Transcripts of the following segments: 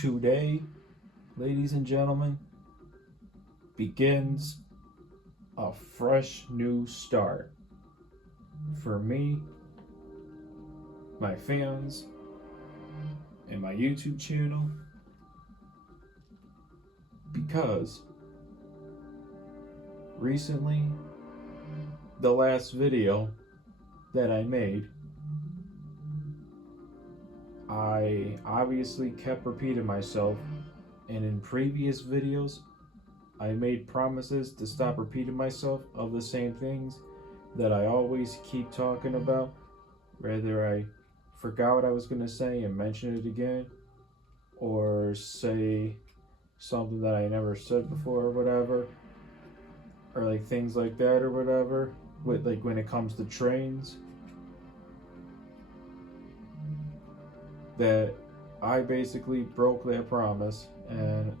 Today, ladies and gentlemen, begins a fresh new start for me, my fans, and my YouTube channel because recently, the last video that I made, I obviously kept repeating myself, and in previous videos, I made promises to stop repeating myself of the same things that I always keep talking about, whether I forgot what I was going to say and mention it again, or say something that I never said before or whatever, or like things like that or whatever, with like when it comes to trains, that I basically broke that promise and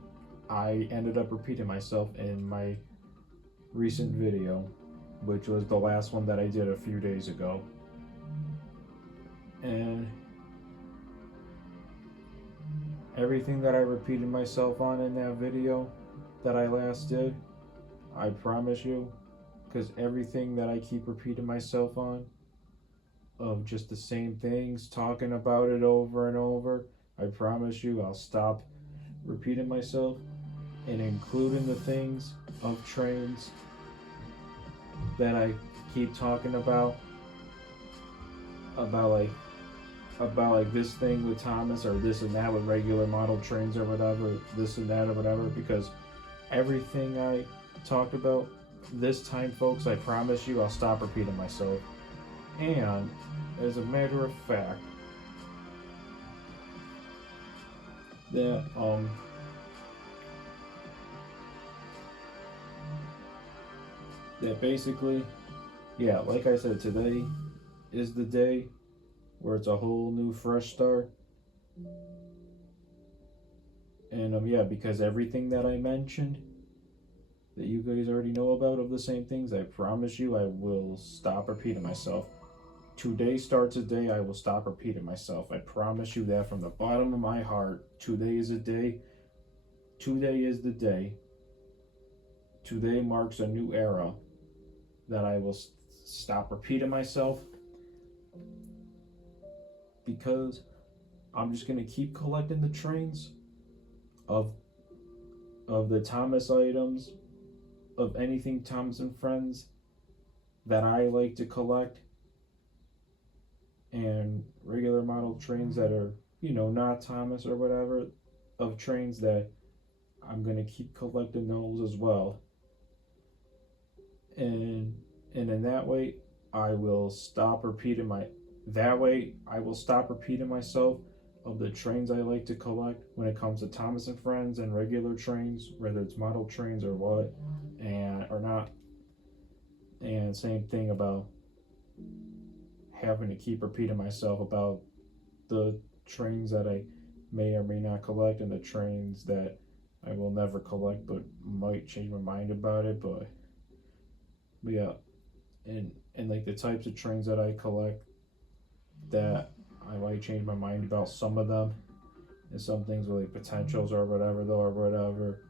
I ended up repeating myself in my recent video, which was the last one that I did a few days ago. And everything that I repeated myself on in that video that I last did, I promise you, because everything that I keep repeating myself on, of just the same things, talking about it over and over, I promise you I'll stop repeating myself, and including the things of trains that I keep talking about like this thing with Thomas, or this and that with regular model trains or whatever, this and that or whatever, because everything I talked about this time, folks, I promise you I'll stop repeating myself. And as a matter of fact, that that basically, yeah, like I said, today is the day where it's a whole new fresh start. And yeah, because everything that I mentioned that you guys already know about of the same things, I promise you I will stop repeating myself. Today starts a day I will stop repeating myself. I promise you that from the bottom of my heart. Today is a day. Today is the day. Today marks a new era that I will stop repeating myself, because I'm just gonna keep collecting the trains of the Thomas items, of anything Thomas and Friends that I like to collect, and regular model trains that are, not Thomas or whatever, of trains that I'm gonna keep collecting those as well. And in that way, I will stop repeating myself of the trains I like to collect when it comes to Thomas and Friends and regular trains, whether it's model trains or what, and or not. And same thing about having to keep repeating myself about the trains that I may or may not collect, and the trains that I will never collect but might change my mind about it. But yeah, and like the types of trains that I collect, that I might change my mind about some of them, and some things with like potentials or whatever though, or whatever.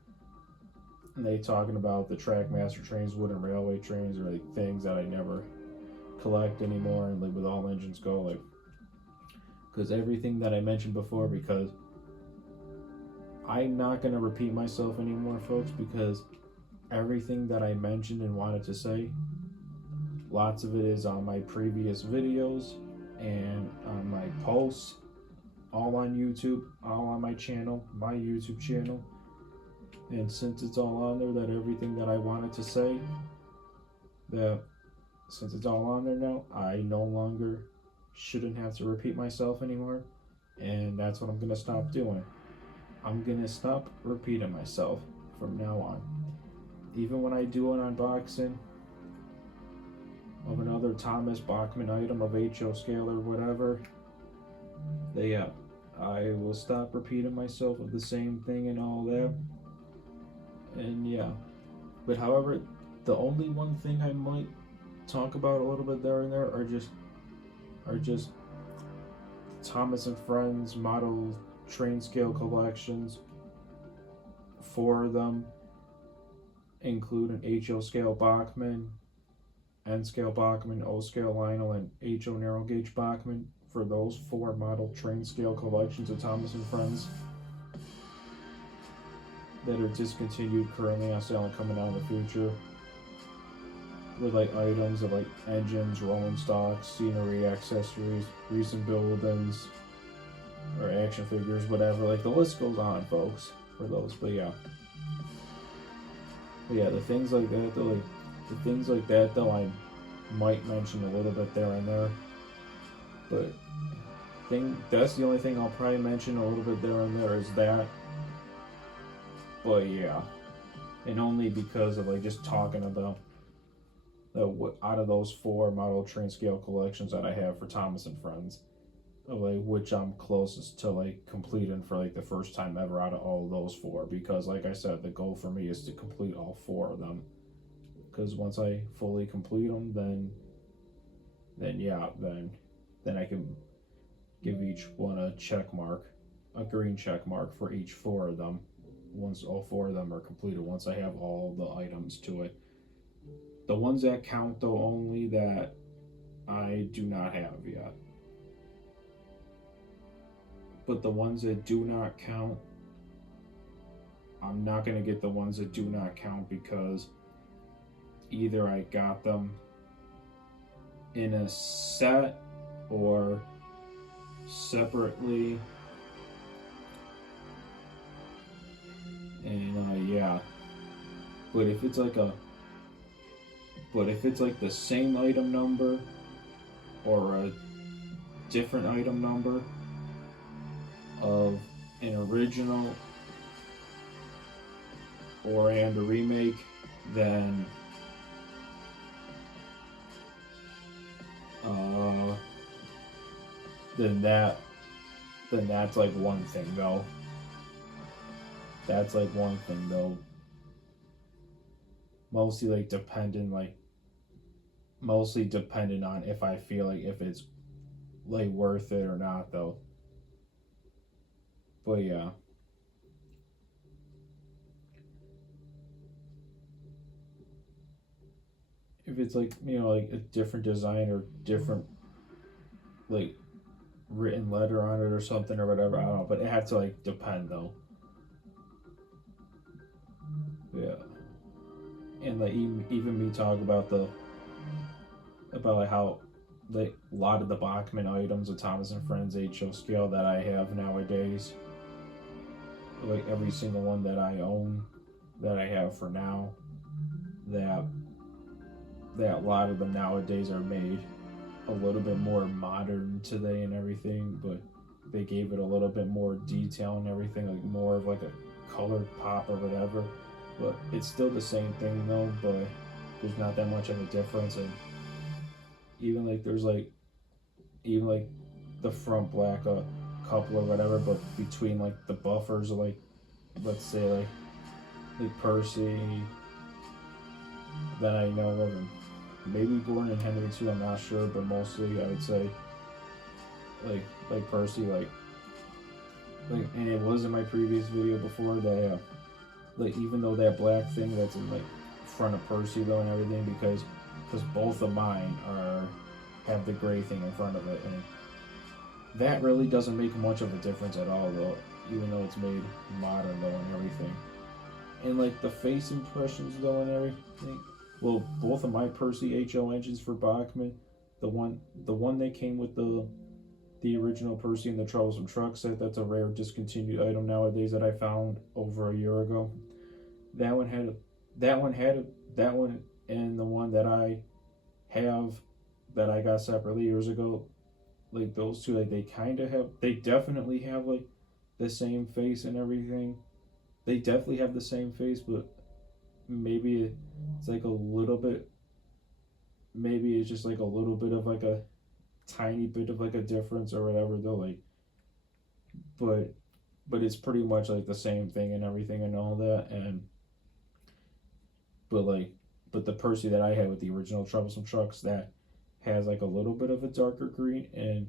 And they talking about the Trackmaster trains, wooden railway trains, or like things that I never collect anymore, and like with all engines go, like, because everything that I mentioned before, because I'm not gonna repeat myself anymore, folks, because everything that I mentioned and wanted to say, lots of it is on my previous videos and on my posts, all on YouTube, all on my channel, my YouTube channel. And since it's all on there, that everything that I wanted to say, that since it's all on there now, I no longer shouldn't have to repeat myself anymore. And that's what I'm gonna stop doing. I'm gonna stop repeating myself from now on. Even when I do an unboxing of another Thomas Bachmann item of HO scale or whatever, I will stop repeating myself of the same thing and all that. And yeah, but however, the only one thing I might talk about a little bit there and there are just Thomas and Friends model train scale collections. 4 of them include an HO scale Bachmann, N scale Bachmann, O scale Lionel, and HO narrow gauge Bachmann for those 4 model train scale collections of Thomas and Friends that are discontinued currently on sale and coming out in the future. With like items of like engines, rolling stocks, scenery, accessories, recent buildings, or action figures, whatever. Like the list goes on, folks, for those. But yeah, the things like that, though, I might mention a little bit there and there. But that's the only thing I'll probably mention a little bit there and there is that. But yeah, and only because of like just talking about out of those 4 model train scale collections that I have for Thomas and Friends, like which I'm closest to like completing for like the first time ever out of all of those 4, because like I said, the goal for me is to complete all 4 of them, because once I fully complete them, then I can give each one a check mark, a green check mark for each 4 of them once all 4 of them are completed, once I have all the items to it. The ones that count, though, only that I do not have yet. But the ones that do not count, I'm not going to get the ones that do not count, because either I got them in a set or separately. And yeah. But if it's like the same item number or a different item number of an original and a remake, then that's like one thing though. That's like one thing though. Mostly dependent on if I feel like if it's like worth it or not though. But yeah. If it's like, like a different design or different like written letter on it or something or whatever, I don't know, but it has to like depend though. Yeah. And like even me talk about like how like a lot of the Bachmann items of Thomas and Friends HO scale that I have nowadays, like every single one that I own, that I have for now, that a lot of them nowadays are made a little bit more modern today and everything, but they gave it a little bit more detail and everything, like more of like a colored pop or whatever. But it's still the same thing though, but there's not that much of a difference. And even like there's like the front black couple or whatever, but between like the buffers of like, let's say like Percy that I know of, and maybe Gordon and Henry too, I'm not sure, but mostly I would say like Percy, like and it was in my previous video before that like even though that black thing that's in like front of Percy though and everything, because both of mine have the gray thing in front of it, and that really doesn't make much of a difference at all though, even though it's made modern though and everything. And like the face impressions though and everything, well, both of my Percy HO engines for Bachmann, the one that came with the original Percy and the Troublesome Truck set, that's a rare discontinued item nowadays that I found over a year ago. That one, and the one that I have that I got separately years ago, like those two, like they definitely have like the same face and everything. They definitely have the same face, but maybe it's like a little bit, maybe it's just like a little bit of like a tiny bit of like a difference or whatever though, like, but it's pretty much like the same thing and everything and all that. And but the Percy that I had with the original Troublesome Trucks, that has like a little bit of a darker green, and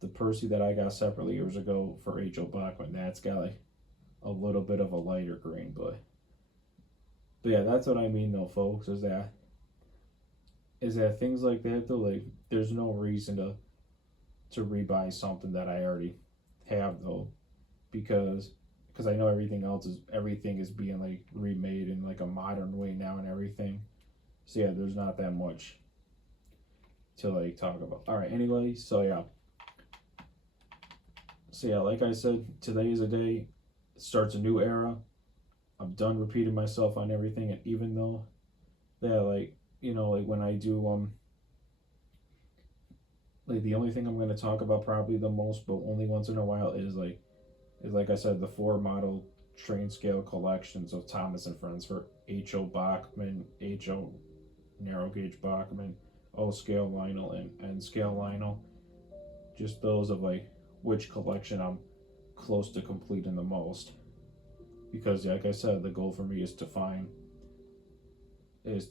the Percy that I got separately years ago for H.O. Bachman, that's got like a little bit of a lighter green, but yeah, that's what I mean though, folks, is that things like that though, like there's no reason to rebuy something that I already have though, because I know everything is being like remade in like a modern way now and everything. So yeah, there's not that much to like talk about. All right, anyway, so yeah, like I said, today is a day, it starts a new era. I'm done repeating myself on everything, and even though, yeah, like like when I do like the only thing I'm gonna talk about probably the most, but only once in a while, is like I said, the 4 model train scale collections of Thomas and Friends for H.O. Bachman, H.O. narrow gauge Bachman, O scale Lionel, and N scale Lionel. Just those of like which collection I'm close to completing the most. Because like I said, the goal for me is to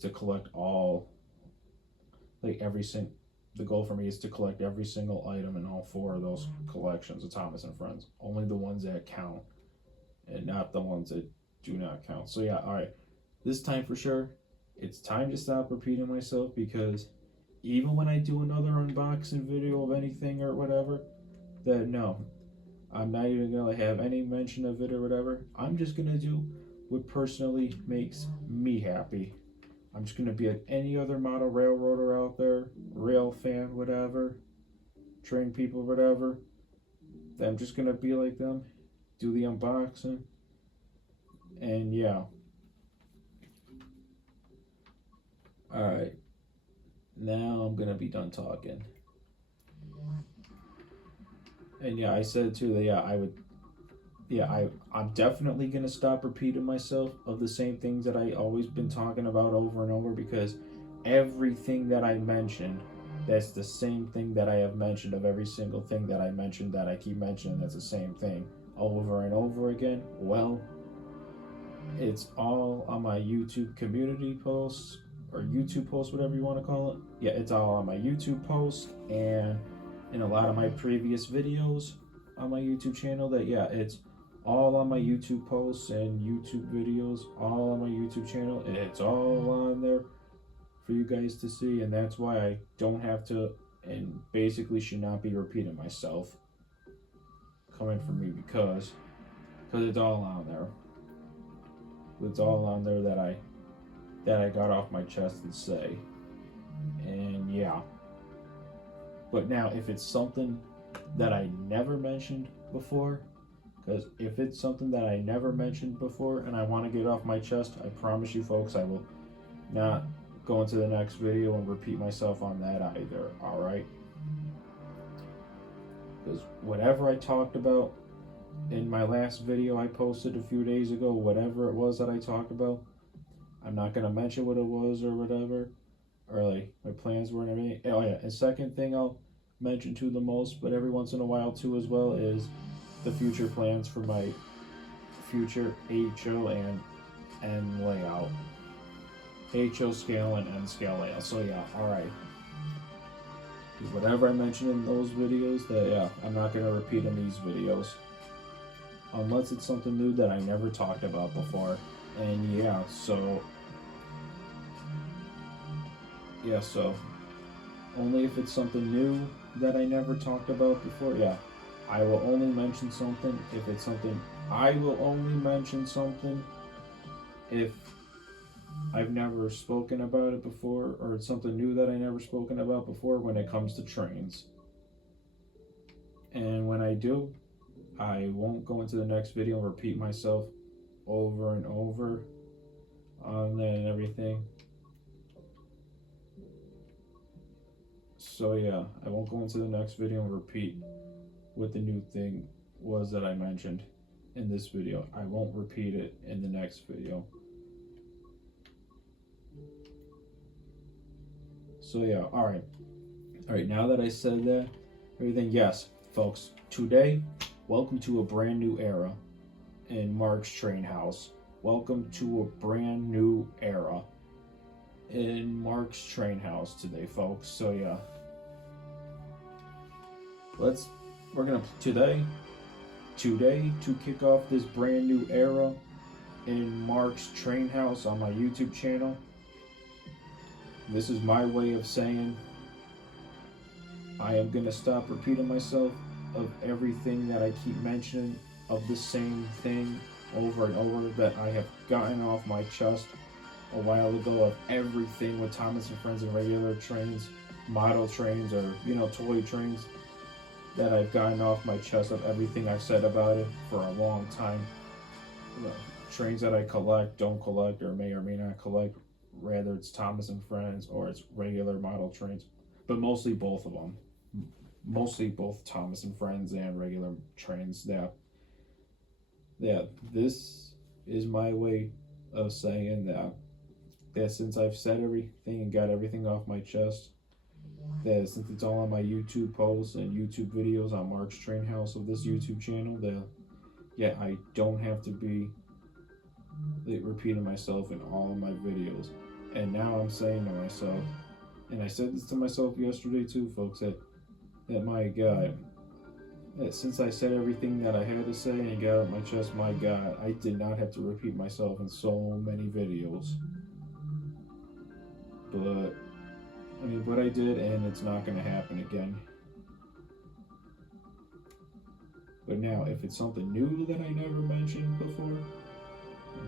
collect all like every single the goal for me is to collect every single item in all 4 of those collections of Thomas and Friends. Only the ones that count, and not the ones that do not count. So yeah, all right. This time for sure, it's time to stop repeating myself, because even when I do another unboxing video of anything or whatever, that no, I'm not even gonna have any mention of it or whatever. I'm just gonna do what personally makes me happy. I'm just gonna be like any other model railroader out there, rail fan, whatever, train people, whatever. I'm just gonna be like them, do the unboxing, and yeah. Alright, now I'm gonna be done talking. And yeah, I said too that I'm definitely gonna stop repeating myself of the same things that I always been talking about over and over, because everything that I mentioned, that's the same thing that I have mentioned of every single thing that I mentioned that I keep mentioning, that's the same thing over and over again. Well, it's all on my YouTube community posts, or YouTube posts, whatever you want to call it. Yeah, it's all on my YouTube posts and in a lot of my previous videos on my YouTube channel. That yeah, it's all on my YouTube posts and YouTube videos, all on my YouTube channel. It's all on there for you guys to see, and that's why I don't have to, and basically should not be repeating myself coming from me, because it's all on there. It's all on there that I got off my chest to say. And yeah. But now, if it's something that I never mentioned before, because if it's something that I never mentioned before and I want to get off my chest, I promise you folks, I will not go into the next video and repeat myself on that either, alright? Because whatever I talked about in my last video I posted a few days ago, whatever it was that I talked about, I'm not going to mention what it was or whatever, or like my plans were and everything. Oh yeah, and second thing I'll mention too the most, but every once in a while too as well, is the future plans for my future HO and N layout. HO scale and N scale layout. So yeah, alright. Whatever I mentioned in those videos, that yeah, I'm not going to repeat in these videos. Unless it's something new that I never talked about before. And yeah, so only if it's something new that I never talked about before, yeah, I will only mention something if it's something. I will only mention something if I've never spoken about it before, or it's something new that I never spoken about before when it comes to trains. And when I do, I won't go into the next video and repeat myself over and over on that and everything. So yeah, I won't go into the next video and repeat what the new thing was that I mentioned in this video. I won't repeat it in the next video. So yeah, alright, now that I said that, everything, yes, folks, today, welcome to a brand new era in Mark's Train House. Welcome to a brand new era in Mark's Train House today, folks. So yeah. we're gonna today to kick off this brand new era in Mark's Train House on my YouTube channel. This is my way of saying I am gonna stop repeating myself of everything that I keep mentioning of the same thing over and over that I have gotten off my chest a while ago, of everything with Thomas and Friends and regular trains, model trains, or toy trains, that I've gotten off my chest of everything I've said about it for a long time. Trains that I collect, don't collect, or may not collect, whether it's Thomas and Friends or it's regular model trains, but mostly both of them. Mostly both Thomas and Friends and regular trains. Yeah, this is my way of saying that since I've said everything and got everything off my chest, that since it's all on my YouTube posts and YouTube videos on Mark's Train House of this YouTube channel, that I don't have to be repeating myself in all of my videos. And now I'm saying to myself, and I said this to myself yesterday too, folks, that my God, that since I said everything that I had to say and got out my chest, my God, I did not have to repeat myself in so many videos. But I did, and it's not going to happen again. But now, if it's something new that I never mentioned before,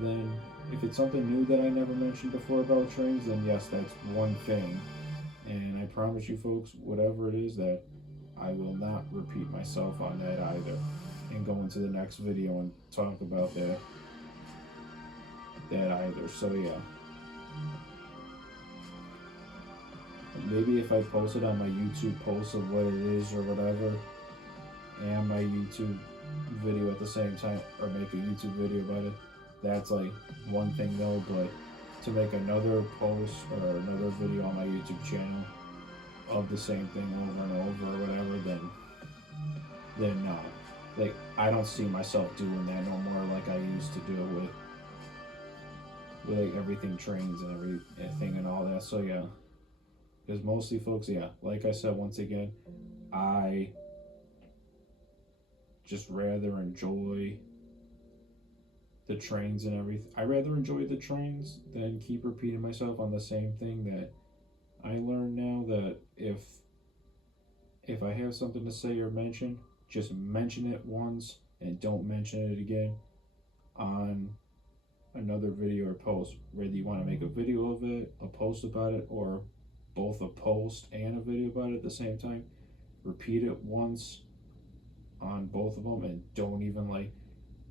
then if it's something new that I never mentioned before about trains, then yes, that's one thing. And I promise you folks, whatever it is, that I will not repeat myself on that either, and go into the next video and talk about that either. So yeah. Maybe if I post it on my YouTube post of what it is or whatever, and my YouTube video at the same time, or make a YouTube video about it, that's like one thing though. But to make another post or another video on my YouTube channel of the same thing over and over or whatever, then no. Like, I don't see myself doing that no more like I used to do with like everything trains and everything and all that. So yeah. Because mostly, folks, yeah, like I said, once again, I just rather enjoy the trains and everything. I rather enjoy the trains than keep repeating myself on the same thing. That I learned now that if I have something to say or mention, just mention it once and don't mention it again on another video or post. Whether you want to make a video of it, a post about it, or both a post and a video about it at the same time, repeat it once on both of them, and don't even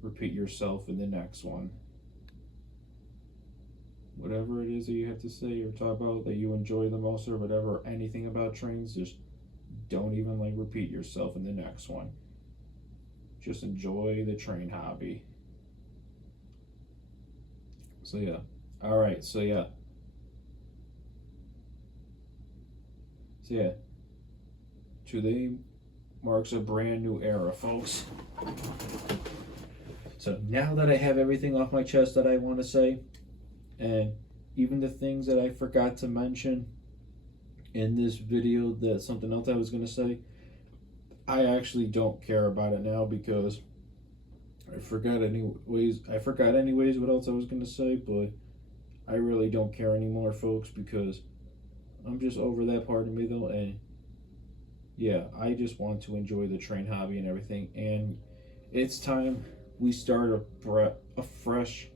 repeat yourself in the next one. Whatever it is that you have to say or talk about that you enjoy the most or whatever, or anything about trains, just don't even repeat yourself in the next one. Just enjoy the train hobby. So yeah. Alright, so yeah. So yeah, today marks a brand new era, folks. So now that I have everything off my chest that I want to say, and even the things that I forgot to mention in this video, that something else I was going to say, I actually don't care about it now, because I forgot anyways what else I was going to say, but I really don't care anymore, folks, because I'm just over that part of me though. And yeah, I just want to enjoy the train hobby and everything, and it's time we start a fresh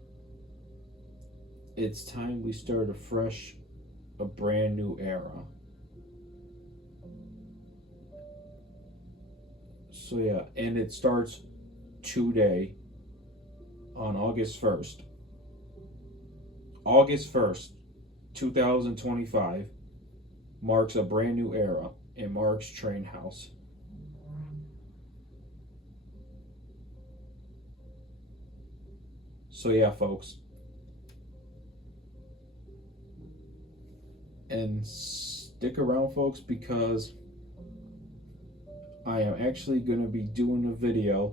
a brand new era. So yeah, and it starts today on August 1st. August 1st, 2025 marks a brand new era in Mark's Train House. So yeah, folks. And stick around, folks, because I am actually going to be doing a video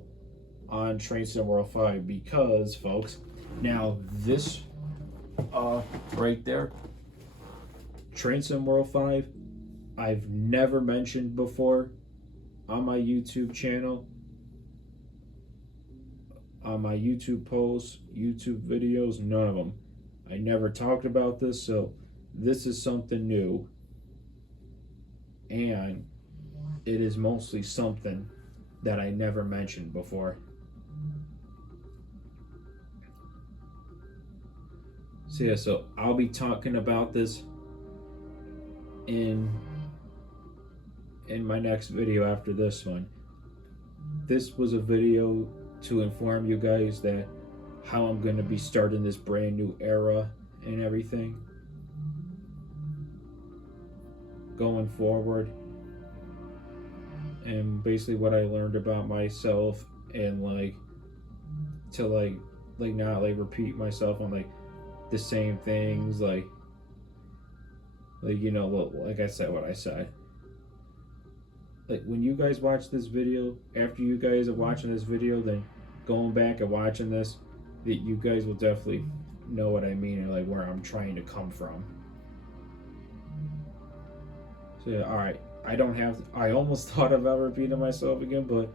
on Train Sim World 5, because, folks, now this right there, Train Sim World 5, I've never mentioned before on my YouTube channel, on my YouTube posts, YouTube videos, none of them. I never talked about this, so this is something new. And it is mostly something that I never mentioned before. So yeah, so I'll be talking about this in my next video after this one. This was a video to inform you guys that how I'm going to be starting this brand new era and everything going forward, and basically what I learned about myself, and to not repeat myself on the same things, like I said what I said. Like when you guys watch this video, after you guys are watching this video, then going back and watching this, that you guys will definitely know what I mean and where I'm trying to come from. So yeah, alright. I almost thought about repeating myself again, but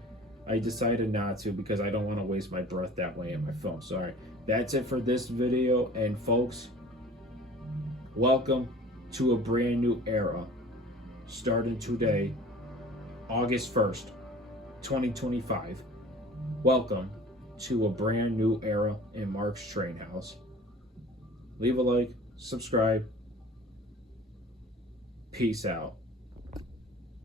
I decided not to because I don't want to waste my breath that way in my film. So alright, that's it for this video, and folks, welcome to a brand new era starting today, August 1st, 2025. Welcome to a brand new era in Mark's Train House. Leave a like, subscribe. Peace out.